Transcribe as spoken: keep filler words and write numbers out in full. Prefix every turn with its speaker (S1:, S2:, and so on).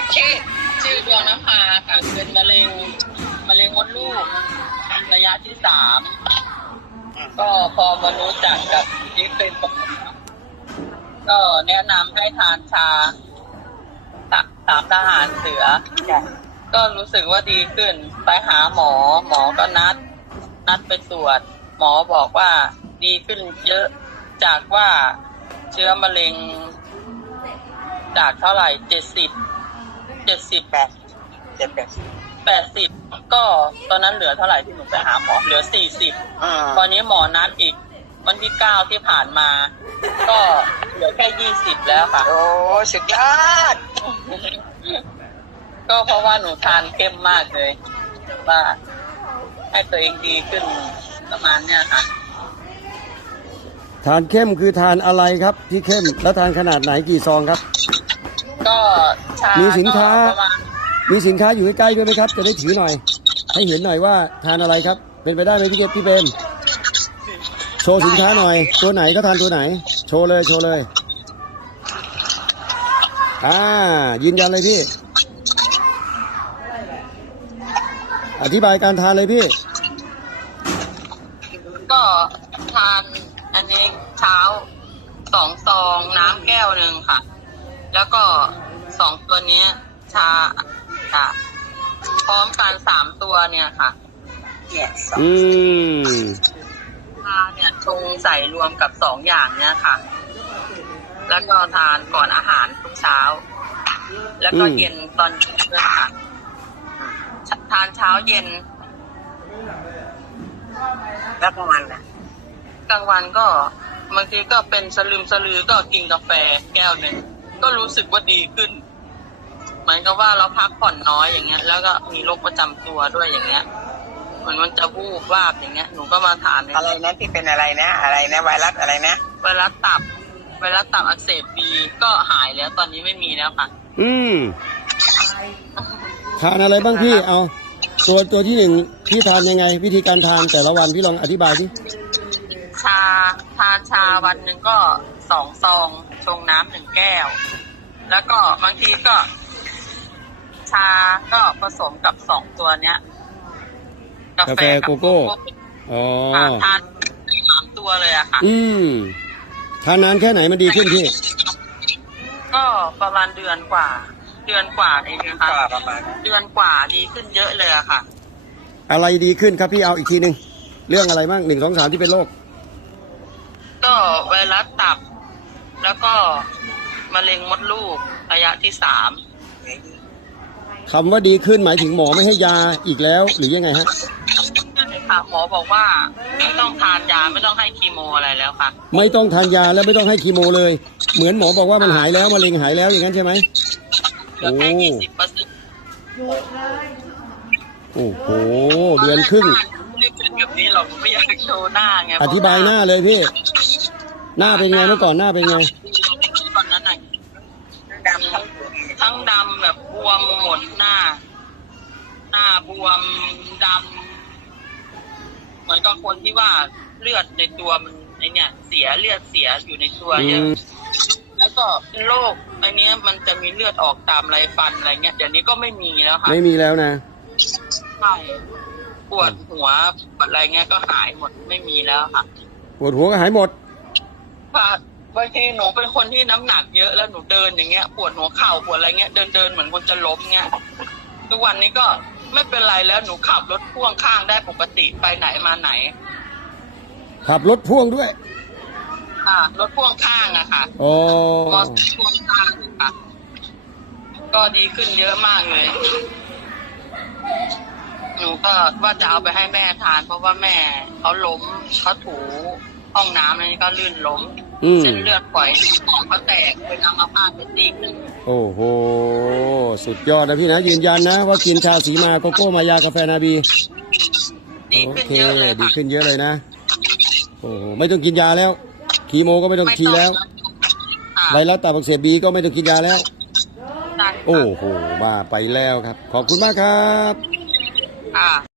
S1: ชื่อชื่อดวงนภาค่ะเป็นมะเร็งมะเร็งมดลูกระยะที่สามก็พอมารู้จักกับที่เป็นก็แนะนำให้ทานชาสามทหารเสือก็รู้สึกว่าดีขึ้นไปหาหมอหมอก็นัดนัดไปตรวจหมอบอกว่าดีขึ้นเยอะจากว่าเชื้อมะเร็งจากเท่าไหร่เจ็ดสิบเจ็ดสิบแปดเจ็ดแปดแปดสิบก็ตอนนั้นเหลือเท่าไหร่ที่หนูไปหาหมอเหลือสี่สิบตอนนี้หมอนัดอีกวันที่เก้าที่ผ่านมาก็เหลือแค่ยี่สิบแล้วค่ะ
S2: โอ้สุดยอด
S1: ก็เพราะว่าหนูทานเข้มมากเลยว่าให้ตัวเองดีขึ้นประมาณเนี้ยค่ะ
S3: ทานเข้มคือทานอะไรครับพี่เข้มแล้วทานขนาดไหนกี่ซองครับ
S1: ก็ชา
S3: มีสินค้ามีสินค้าอยู่ใกล้ๆด้วยไหมครับจะได้ถือหน่อยให้เห็นหน่อยว่าทานอะไรครับเป็นไปได้ไหมพี่เกศพี่เบมโชว์สินค้าหน่อยตัวไหนก็ทานตัวไหนโชว์เลยโชว์เลยอ่ายืนยันเลยพี่อธิบายการทานเลยพี่
S1: ก็ทานอันนี้เช้าสองซองน้ำแก้วหนึ่งค่ะแล้วก็สองตัวนี้ชาค่ะพร้อมกันสามตัวเนี่ยค่ะเนี่ย
S3: อืม
S1: ชาเนี่ยชงใส่รวมกับสองอย่างเนี่ยค่ะแล้วก็ทานก่อนอาหารทุกเช้าแล้วก็เย็นตอนเช้าค่ะทานเช้าเย็น
S2: แล้วกลางวันนะ
S1: กลางวันก็บางทีก็เป็นสลืมสลือก็กินกาแฟแก้วหนึ่งก็รู้สึกว่าดีขึ้นเหมือนกับว่าเราพักผ่อนน้อยอย่างเงี้ยแล้วก็มีโรคประจำตัวด้วยอย่างเงี้ยเหมือนมันจะวูบวาบอย่างเงี้ยหนูก็มาทาน
S2: อะไรนะที่เป็นอะไรนะอะไรนะไวรัสอะไรนะ
S1: ไวรัสตับไวรัสตับอักเสบบีก็หายแล้วตอนนี้ไม่มีแล้วค่ะ
S3: อืมทานอะไรบ้างพี่เอาตัวตัวที่หนึ่งพี่ทานยังไงวิธีการทานแต่ละวันพี่ลองอธิบายดิ
S1: ชาทานชาวันหนึ่งก็สองซองชงน้ำหนึ่งแก้วแล้วก็บางทีก็ชาก็ผสมกับสองตัวเนี้ย
S3: กาแฟโกโก้อ๋อ
S1: ทานสามตัวเลยอะค่ะ
S3: อืมทานนานแค่ไหนมันดีขึ้นพี่
S1: ก็ประมาณเดือนกว่าเดือนกว่าเองนะคะเดือนกว่าดีขึ้นเยอะเลยอะค่ะ
S3: อะไรดีขึ้นครับพี่เอาอีกทีหนึ่งเรื่องอะไรบ้างหนึ่งสองสามที่เป็นโรค
S1: ก็ไวรัสตับแล้วก็มะเร็งมดลูกระยะที่สาม
S3: คำว่าดีขึ้นหมายถึงหมอไม่ให้ยาอีกแล้วหรือยังไงฮะ
S1: ใช่ค่ะหมอบอกว่าไม่ต้องทานยาไม่ต้องให้คีโมอะไรแล้วค่ะ
S3: ไม่ต้องทานยาแล้วไม่ต้องให้คีโมเลยเหมือนหมอบอกว่ามันหายแล้วมะเร็งหายแล้วอย่างนั้นใช่ไหม
S1: เหลือแค่ยี่สิบเปอร์เซ็นต์
S3: โอ้โหเดือนครึ่ง
S1: ไม่เป็นแบบนี้เราไม่อยากโชว์หน้าไง
S3: อธิบายหน้าเลยพี่หน้าเป็นไงเมื่อก่อนหน้าเป็นไง
S1: ตอนนั้นไหนดำทั้งทั้งดำแบบบวมหมดหน้าหน้าบวมดำเหมือนกับคนที่ว่าเลือดในตัวมันไอเนี่ยเสียเลือดเสียอยู่ในตัวเยอะแล้วก็เป็นโรคไอเนี้ยมันจะมีเลือดออกตามไรฟันอะไรเงี้ยเดี๋ยวนี้ก็ไม่มีแล้วค่ะ
S3: ไม่มีแล้วนะ
S1: ใช่ปวดหัวปวดอะไรเงี้ยก็หายหมดไม่มีแล้วค่ะ
S3: ปวดหัวก็หายหมด
S1: ค่ะบางทีหนูเป็นคนที่น้ำหนักเยอะแล้วหนูเดินอย่างเงี้ยปวดหัวเข่าปวดอะไรเงี้ยเดินเดินเหมือนคนจะล้มเงี้ยทุกวันนี้ก็ไม่เป็นไรแล้วหนูขับรถพ่วงข้างได้ปกติไปไหนมาไหน
S3: ขับรถพ่วงด้วย
S1: ค่ะรถพ่วงข้างอะค่ะ
S3: โอ้
S1: ก็พ่วงข้างค่ะก็ดีขึ้นเยอะมากเลยหนูก็ว่าจะเอาไปให้แม่ทานเพราะว่าแม่เขาล้มเขาถูห้องน้ำนี่ก็ลื่นล้มเส้นเลือดฝอยหมอเขาแตกเป็นอัมพาตเป็นตีบหนึ่ง
S3: โอ้โหสุดยอดนะพี่นะยืนยันนะว่ากินชาสีมาโกโก้มายากาแฟนาบี
S1: ดีขึ้นเยอะเลย
S3: ดีขึ้นเยอะเลยนะโอ้โหไม่ต้องกินยาแล้วคีโมก็ไม่ต้องทีแล้วไวรัสตับอักเสบบีก็ไม่ต้องกินยาแล้วโอ้โหมาไปแล้วครับขอบคุณมากครับ